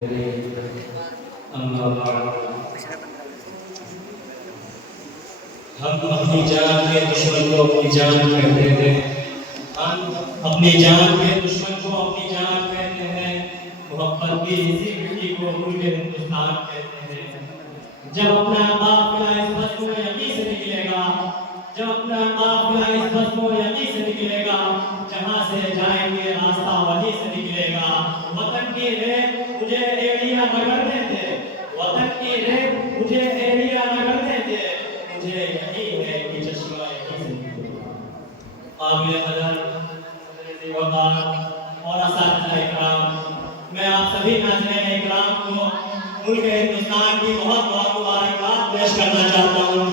اما بعد، ہم اپنی جان کے دشمن کو اپنی جان کہتے ہیں، ہم اپنی جان کے دشمن کو اپنی جان کہتے ہیں، محبت کی اسی مٹی کو ملک ہندوستان کہتے ہیں۔ جب اپنا قافلہ اس بزم و یقین سے نکلے گا، جب اپنا قافلہ اس بزم و یقین سے نکلے گا، جہاں سے جائیں گے راستہ وہیں سے نکلے گا۔ وطن کی ریت مجھے ایڑیاں رگڑنے دے، وطن کی ریت مجھے ایڑیاں رگڑنے دے، مجھے یقین ہے کہ چشمہ یقین سے نکلے گا۔ قابل قدر حضرت وقار اور اساتذہ اکرام، میں آپ سبھی ناظرین اکرام کو ملک ہندوستان کی بہت بہت مبارکباد پیش کرنا چاہتا ہوں۔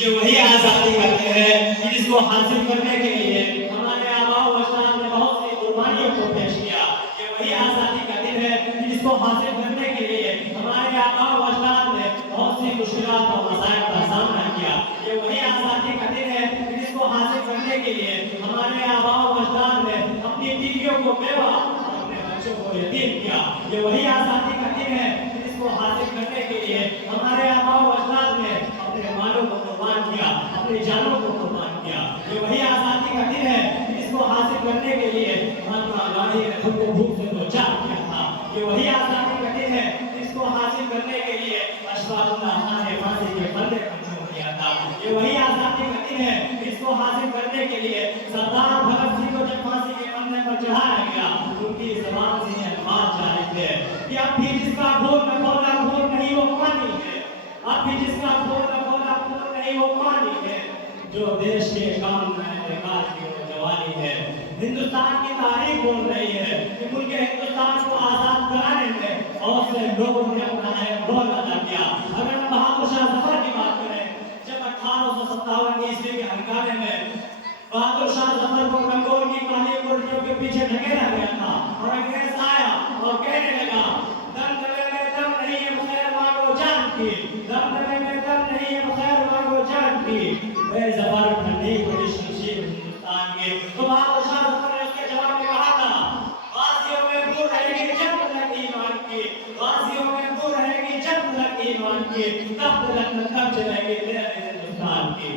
یہ وہی آزادی کا دن ہے جس کو حاصل کرنے کے لیے ہمارے آباء و اجداد نے بہت سی قربانیوں کو پیش کیا۔ یہ وہی آزادی کا دن ہے جس کو حاصل کرنے کے لیے ہمارے آباء و اجداد نے بہت سی مشکلات اور مسائل کا سامنا کیا۔ یہ وہی آزادی کا دن ہے جس کو حاصل کرنے کے لیے ہمارے آباء و اجداد نے اپنی بیویوں کو بیوہ اور اپنے بچوں کو یتیم کیا۔ یہ وہی آزادی کا دن ہے جس کو حاصل کرنے کے لیے ہمارے آباء و اجداد نے اپنے مالوں کو قربان کیا، اپنی جانوں کو قربان کیا۔ یہ وہی آزادی کا دن ہے جس کو حاصل کرنے کے لیے مہاتما گاندھی نے خود کو بھوک سے دوچار کیا تھا۔ یہ وہی آزادی کا دن ہے جس کو حاصل کرنے کے لیے اشفاق اللہ خان نے پھانسی کے پھندے پر چوم کیا تھا۔ یہ وہی آزادی کا دن ہے جس کو حاصل کرنے کے لیے سردار بھگت سنگھ کو جب پھانسی کے پھندے پر چڑھایا گیا، ان کی زبان سے یہ الفاظ جاری تھے کہ اب بھی جس کا گھول نہ کھولا گھول نہیں وہ پانی ہے، اب بھی جس کا گھول نہ کھولا گھول نہیں وہ پانی ہے، جو دیش کے کام میں بیکار کی وہ جوانی ہے۔ ہندوستان کی تاریخ بول رہی ہے کہ ملک ہندوستان کو آزاد کرانے میں بہت سے لوگوں نے اپنا رول ادا کیا۔ اگر ہم بہادر شاہ ظفر کی بات کریں، جب 1857 عیسوی کے ہنگامے میں بہادر شاہ ظفر کو بنگال کی کالی کوٹھیوں کے پیچھے دھکیلا گیا تھا اور انگریز آیا اور کہنے لگا دم گلے میں دم نہیں ہے بغیر مانگو جان کی، دم گلے میں دم نہیں ہے بغیر مانگو جان کی، اے ظفر ٹھنڈی بڑی شمشیر ہندوستان کی۔ تو بہادر شاہ ظفر نے اس کے جواب میں کہا تھا غازیوں میں بو رہے گی جب تلک ایمان کی، غازیوں میں بو رہے گی جب تلک ایمان کی، تب تلک تب چلے گی میرے ہندوستان کی۔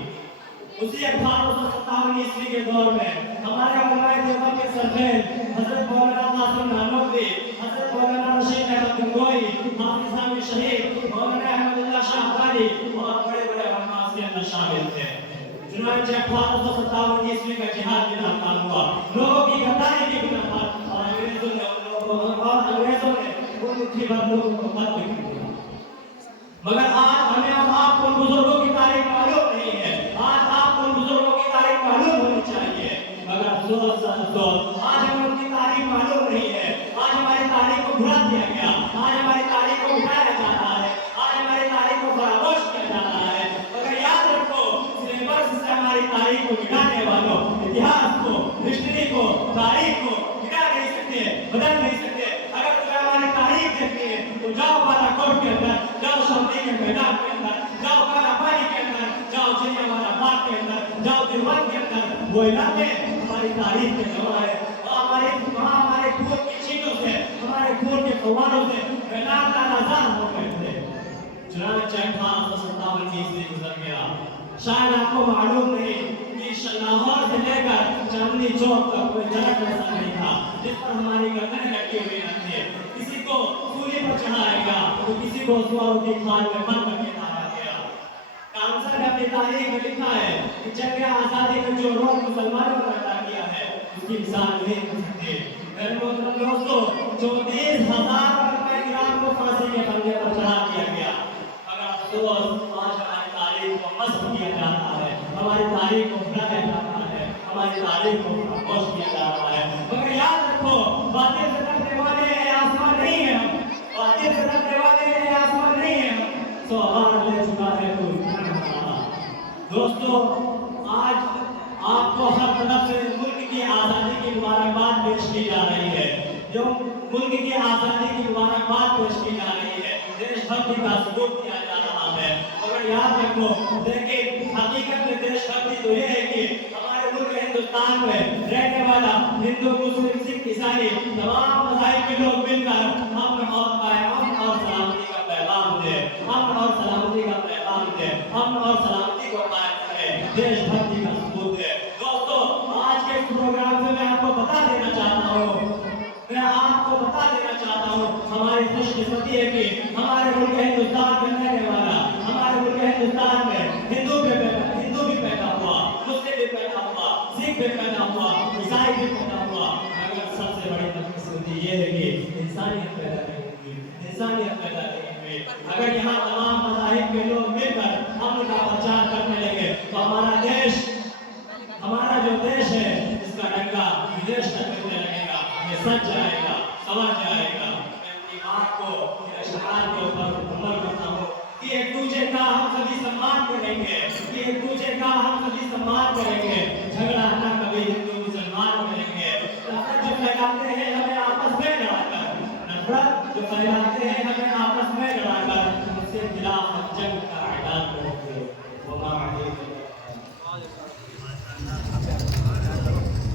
اسی 1857 عیسوی کے دور میں ہمارے علماء دیوبند کے سرخیز حضرت مولانا قاسم نانوتوی، حضرت مولانا رشید احمد گنگوئی، حافظ نامی شہید مولانا احمد اللہ شاہ ابدالی اور بڑے بڑے علماء اس کے اندر شامل تھے۔ چنانچہ 1857 عیسوی کا جہاد بھی ناکام ہوا، لوگوں کی غداری کی بنا پر، اور انگریزوں نے ان مٹھی بھر لوگوں کو قتل کر دیا۔ مگر آج ہمیں اب آپ کو بزرگوں کی تاریخ معلوم نہیں ہے، آج آپ کو بزرگوں کی تاریخ معلوم ہونی چاہیے، مگر افسوس آج ہمیں ان کی تاریخ معلوم نہیں ہے۔ آج ہماری تاریخ کو بھلا دیا گیا، آج ہماری تاریخ کو بھلایا جا رہا ہے، آج ہماری تاریخ کو فراموش کیا جا رہا ہے۔ مگر یاد رکھو سلیبس سے ہماری تاریخ کو مٹانے والوں اتہاس کو، ہسٹری کو، تاریخ کو مٹا نہیں سکتے، بدل نہیں سکتے۔ اگر تمہیں ہماری تاریخ دیکھنی ہے تو جاؤ بالا کوٹ کے اندر، جاؤ شمدی کے میدان کے اندر، جاؤ کالا پانی کے اندر، جاؤ جلیاں والا باغ کے اندر، جاؤ دیوبند کے اندر، وہ علاقے ہماری تاریخ کے گواہ ہے۔ وہاں ہمارے خون کی چینوں سے، ہمارے خون کے فواروں سے میدان کا آزاد ہو گئے تھے۔ چنانچہ 1857 عیسوی گزر گیا، شاید آپ کو معلوم نہیں کہ لاہور سے لے کر چاندنی چوک تک کوئی درخت ایسا نہیں تھا جس پر ہماری گردنیں لٹکی ہوئی نہ تھی۔ کسی کو سولی پر چڑھایا گیا تو کسی کو سواروں کی کھال میں بند کر کے مارا گیا۔ کانسر نے اپنی تاریخ میں لکھا ہے کہ جنگ آزادی میں جو رول مسلمانوں نے ادا کیا ہے اس کی مثال نہیں ہو سکتی۔ میرے محترم دوستو، 34,000 علماء کرام کو پھانسی کے پھندے پر چڑھا دیا گیا، مگر افسوس آج ہماری تاریخ کو مسخ کیا جاتا ہے، ہماری تاریخ کو بھلایا جاتا ہے، ہماری تاریخ کو فراموش کیا جا رہا ہے۔ مگر یاد رکھو باطل سے ڈرنے والے آسمان نہیں ہیں ہم، باطل سے ڈرنے والے آسمان نہیں ہیں ہم، سو ہار لے چکا ہے کوئی دوستو، آج آپ کو ہر طرف سے ملک کی آزادی کی مبارکباد پیش کی جا رہی ہے، جو ملک کی آزادی کی مبارکباد پیش کی جا رہی ہے، دیش بھکتی کا ثبوت کیا جا رہا ہے۔ مگر یاد رکھو لیکن حقیقت میں دیش بھکتی تو یہ ہے کہ ہمارے ملک ہندوستان میں رہنے والا ہندو مسلم سکھ عیسائی تمام مذاہب کے لوگ مل کر اپنے موت کا امن اور سلامتی کو قائم کریں، دیش بھکتی کا ثبوت ہے۔ دوستو آج کے اس پروگرام سے میں آپ کو بتا دینا چاہتا ہوں، ہماری خوش قسمتی ہے کہ ہمارے ملک ہندوستان میں رہنے والا، ہمارے ملک ہندوستان میں ہندو بھی پیدا ہوا، مسلم بھی پیدا ہوا، سکھ بھی پیدا ہوا، عیسائی بھی پیدا ہوا، مگر سب سے بڑی بدقسمتی یہ ہے کہ انسانیت پیدا نہیں ہوئی۔ اگر یہاں تمام مذاہب کے لوگ مل کر امن کا پرچار کرنے لگے تو ہمارا جو دیش ہے اس کا ڈنگا ودیش تک بجنے لگے گا، یہ سچ جائے گا، سمجھ جائے گا۔ میں اپنی بات کو اشعار کے اوپر مکمل کرتا ہوں کہ ایک دوسرے کا ہم سبھی سمان کریں گے، جھگڑا نہ کبھی ہندو مسلمان کریں گے۔ نفرت جو پھیلاتے ہیں ہمیں آپس میں لڑا کر اس کے خلاف جنگ کا اعلان کریں گے۔